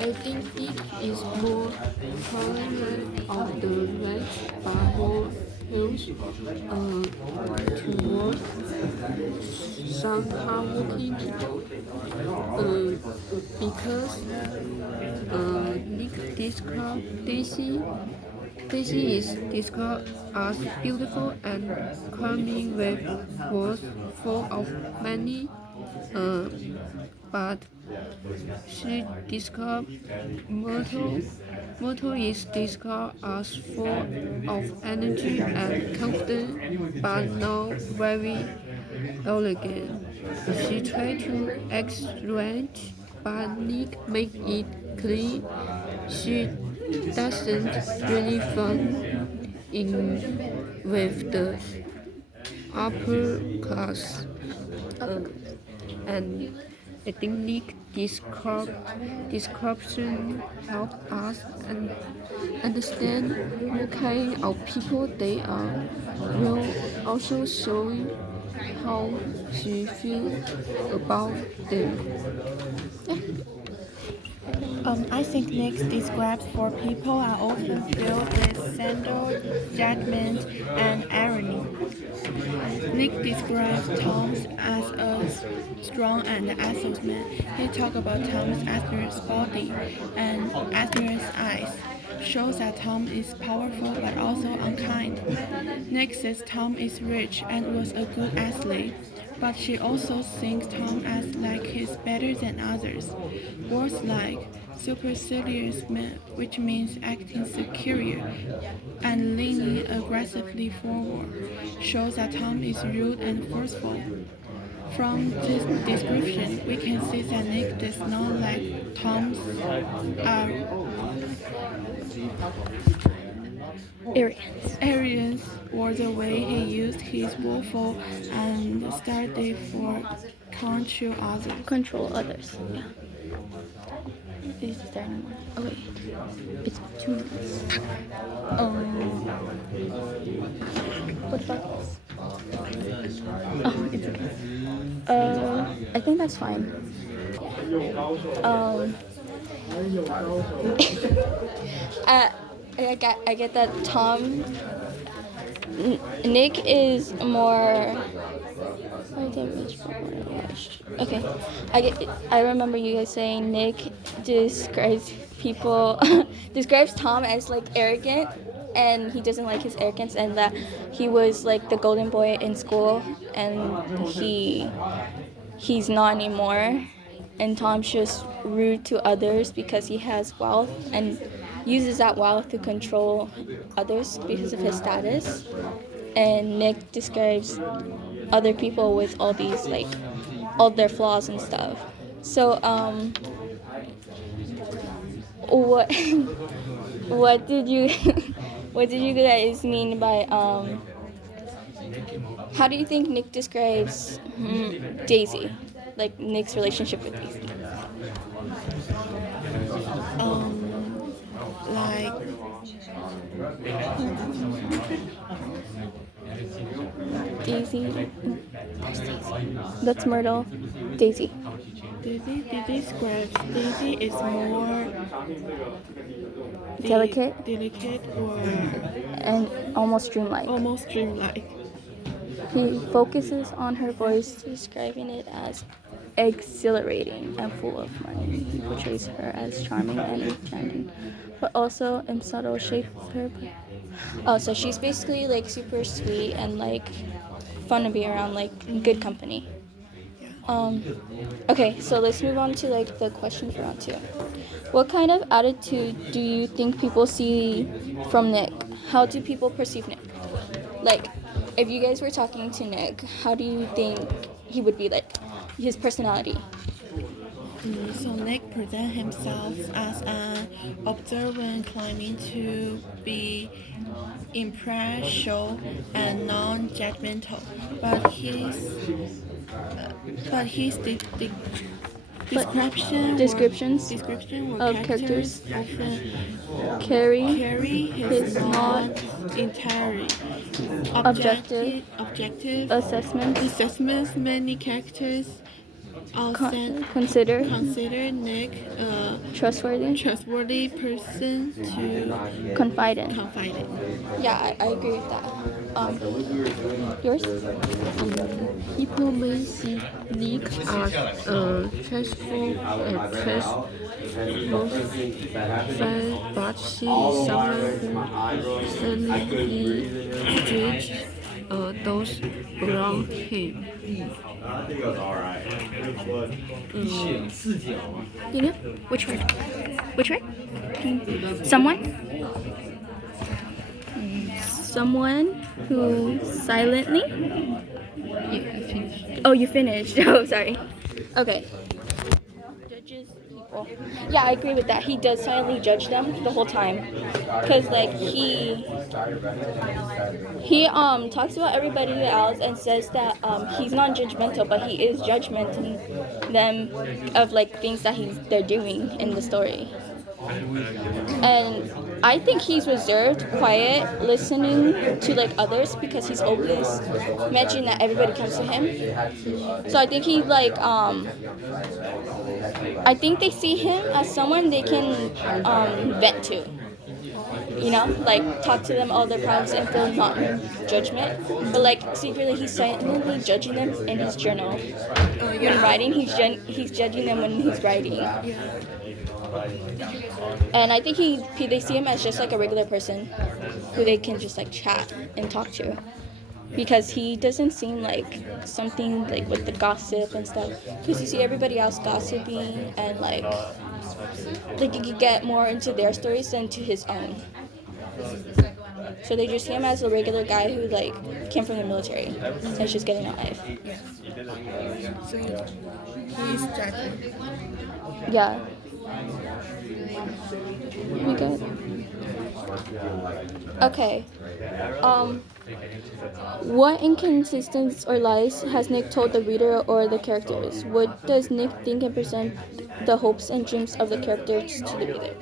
I think it is more tolerant of the rest, but more health toward some hardworking people. Because Nick described Daisy is described as beautiful and charming with words full of many, uh, but she described Myrtle. Myrtle is described as full of energy and confidence, but not very elegant. She tried to exaggerate, but Nick made it clear she doesn't really fun in with the upper class. And I think Nick description help us and understand what kind of people they are, while also showing how she feels about them. I think Nick describes four people are often filled with scandal, judgment, and irony. Nick describes Tom as a strong and assertive man. He talks about Tom's assertive body and assertive eyes. Shows that Tom is powerful but also unkind. Nick says Tom is rich and was a good athlete, but she also thinks Tom as like he's better than others. Words like supercilious man, which means acting superior, and leaning aggressively forward, shows that Tom is rude and forceful. From this description, we can see that Nick does not like Tom's arrogance or the way he used his willful and started for Control others. Yeah. Is there anymore? Oh wait, it's 2 minutes. What about this? Oh, it's okay. I think that's fine. Um, I get that Nick is more. Okay, I remember you guys saying Nick describes people describes Tom as like arrogant, and he doesn't like his arrogance, and that he was like the golden boy in school, and he's not anymore, and Tom's just rude to others because he has wealth and uses that wealth to control others because of his status. And Nick describes other people with all these like all their flaws and stuff. So what what did you what did you guys mean by how do you think Nick describes Daisy, like Nick's relationship with Daisy? like Daisy. That's Myrtle. Daisy. Daisy describes Daisy is more Delicate or and almost dreamlike. almost dreamlike. He focuses on her voice, describing it as exhilarating and full of money. He portrays her as charming and enchanting, but also in subtle shapes her. Oh, so she's basically like super sweet and like fun to be around, like good company. Okay, so let's move on to like the question for round 2. What kind of attitude do you think people see from Nick? How do people perceive Nick? Like, if you guys were talking to Nick, how do you think he would be like? His personality. So Nick presents himself as an observant, claiming to be impartial and non-judgmental, but his Descriptions description of characters characters often carry carry his not entirely objective objective assessments. assessments. Many characters Consider consider Nick a trustworthy, trustworthy person to confide in. confide in. Yeah, I agree with that. Yours? People may see Nick as trustful and trustworthy, but she is someone who silently judges those around him. You know? Which word? Which word? Someone? Someone who silently. Yeah, I finished. Oh, you finished. Oh, sorry. Okay. Judges people. Yeah, I agree with that. He does silently judge them the whole time, cause like he talks about everybody else and says that he's non-judgmental, but he is judgmenting them of like things that they're doing in the story. And I think he's reserved, quiet, listening to like others because he's always mentioning that everybody comes to him. So I think he like I think they see him as someone they can vent to. You know, like talk to them all their problems and feel not in judgment, but like secretly he's silently judging them in his journal. When writing, he's judging them when he's writing. And I think they see him as just like a regular person who they can just like chat and talk to, because he doesn't seem like something like with the gossip and stuff. Because you see everybody else gossiping and like you could get more into their stories than to his own. So they just see him as a regular guy who like came from the military and is just getting a life. So he's judging. Yeah. We good? Okay. What inconsistencies or lies has Nick told the reader or the characters? What does Nick think and present the hopes and dreams of the characters to the reader?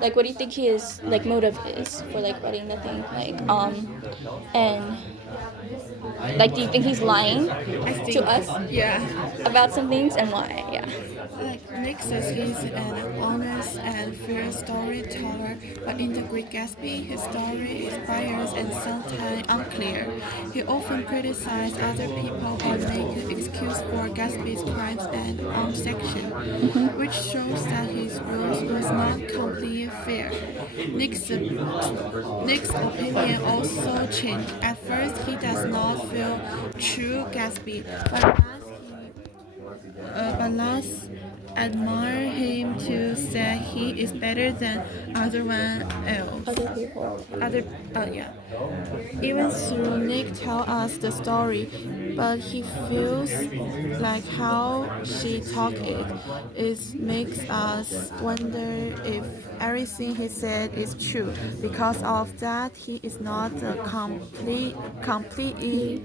Like, what do you think his like motive is for like writing the thing? Like, and like, do you think he's lying to us Yeah. about some things, and why? Yeah. Like Nick says he's an honest and fair storyteller, but in the Great Gatsby, his story is biased and sometimes unclear. He often criticizes other people or makes excuses for Gatsby's crimes and section, which shows that his rules was not completely fair. Nick's opinion also changed. At first, he does not feel true Gatsby, but last admire him to say he is better than everyone else. Other people. Yeah. Even through Nick tell us the story, but he feels like how she talk it is makes us wonder if everything he said is true. Because of that, he is not a completely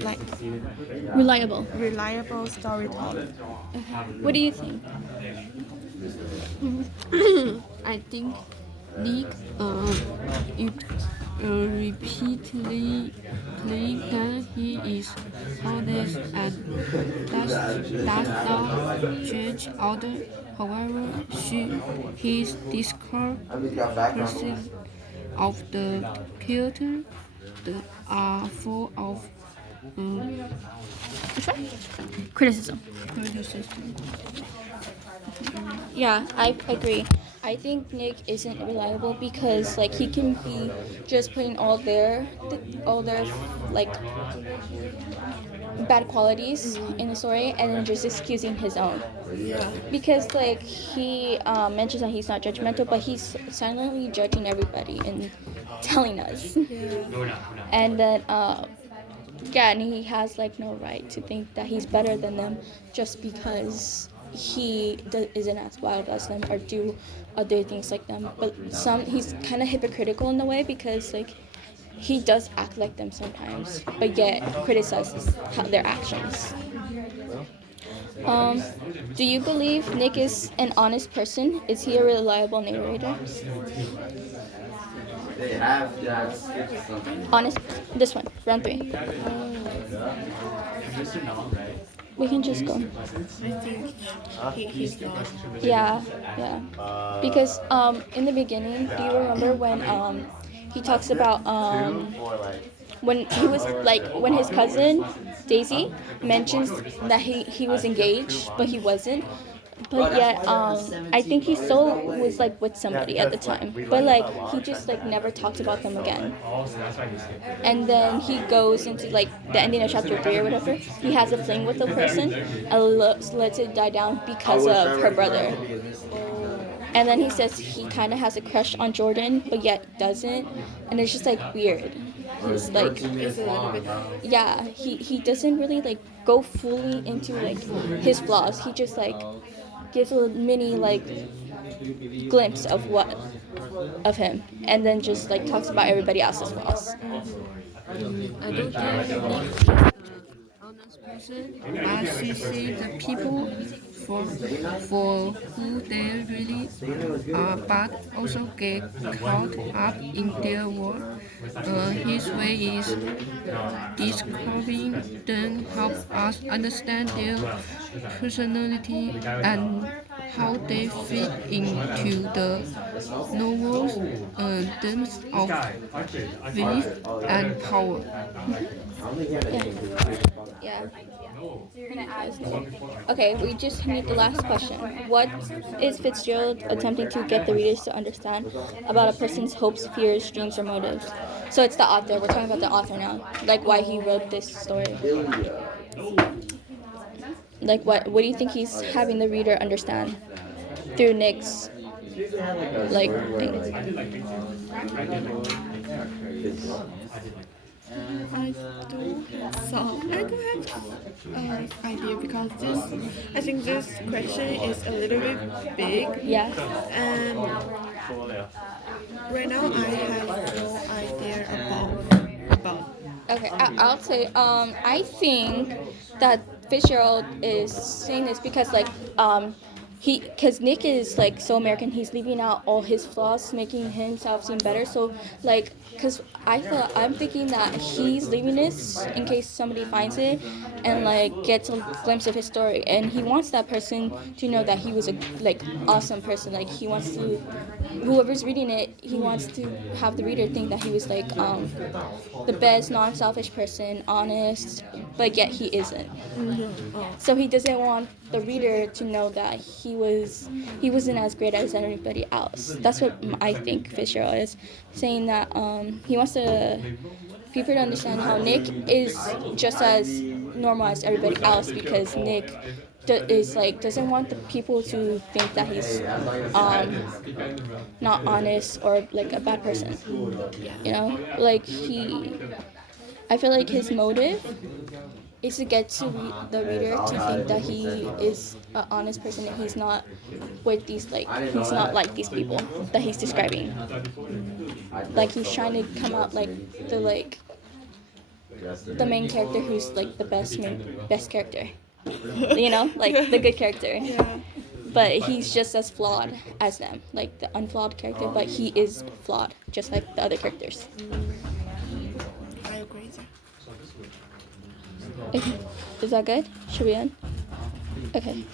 like reliable storyteller. What do you think? I think Nick it, repeatedly claimed that he is honest and does not judge others. However, his description of the character are full of Criticism. criticism. Yeah, I agree. I think Nick isn't reliable because like he can be just putting all their like bad qualities in the story and then just excusing his own. Because like he mentions that he's not judgmental, but he's silently judging everybody and telling us. And then yeah, and he has like no right to think that he's better than them just because he isn't as wild as them or do other things like them. But he's kind of hypocritical in a way because like he does act like them sometimes, but yet criticizes their actions. Do you believe Nick is an honest person? Is he a reliable narrator? Honest. This one, round 3. We can just go. I think he's not. Yeah, yeah. Because in the beginning, do you remember when he talks about when he was like when his cousin Daisy mentions that he was engaged but he wasn't, but yet I think he still was like with somebody at the time, but like he just like never talked about them again. And then he goes into like the ending of chapter 3 or whatever, he has a fling with a person and lets it die down because of her brother. And then he says he kind of has a crush on Jordan, but yet doesn't, and it's just like weird. He's like, It's a little bit. yeah, he doesn't really like go fully into like his flaws. He just like gives a mini like glimpse of what of him, and then just like talks about everybody else's flaws. I don't think Nick is an honest person, but she sees the people for who they really are, but also get caught up in their world. His way is discovering them help us understand their personality and how they fit into the novels terms of belief and power. Yeah. Okay, we just need the last question. What is Fitzgerald attempting to get the readers to understand about a person's hopes, fears, dreams, or motives? So it's the author. We're talking about the author now, like why he wrote this story. Like what do you think he's having the reader understand through Nick's like thing? I don't have some. I don't have idea because I think this question is a little bit big, Yeah. and right now I have no idea about. Okay, I'll say I think that Fitzgerald is saying this because like because Nick is like so American, he's leaving out all his flaws, making himself seem better. So like, because I'm thinking that he's leaving this in case somebody finds it and like gets a glimpse of his story, and he wants that person to know that he was a like awesome person. Like he wants to, whoever's reading it, he wants to have the reader think that he was like the best non-selfish person, honest, but yet he isn't. So he doesn't want the reader to know that he wasn't as great as anybody else. That's what I think Fitzgerald is saying, that he wants people to understand how Nick is just as normal as everybody else, because Nick is like doesn't want the people to think that he's not honest or like a bad person. You know, like I feel like his motive is to get to the reader to think that he is an honest person, and he's not with these like he's not like these people that he's describing. Like he's trying to come out like the main character who's like the best character. You know, like the good character. Yeah. But he's just as flawed as them, like the unflawed character, but he is flawed just like the other characters. I agree. Okay. Is that good? Should we end? Okay.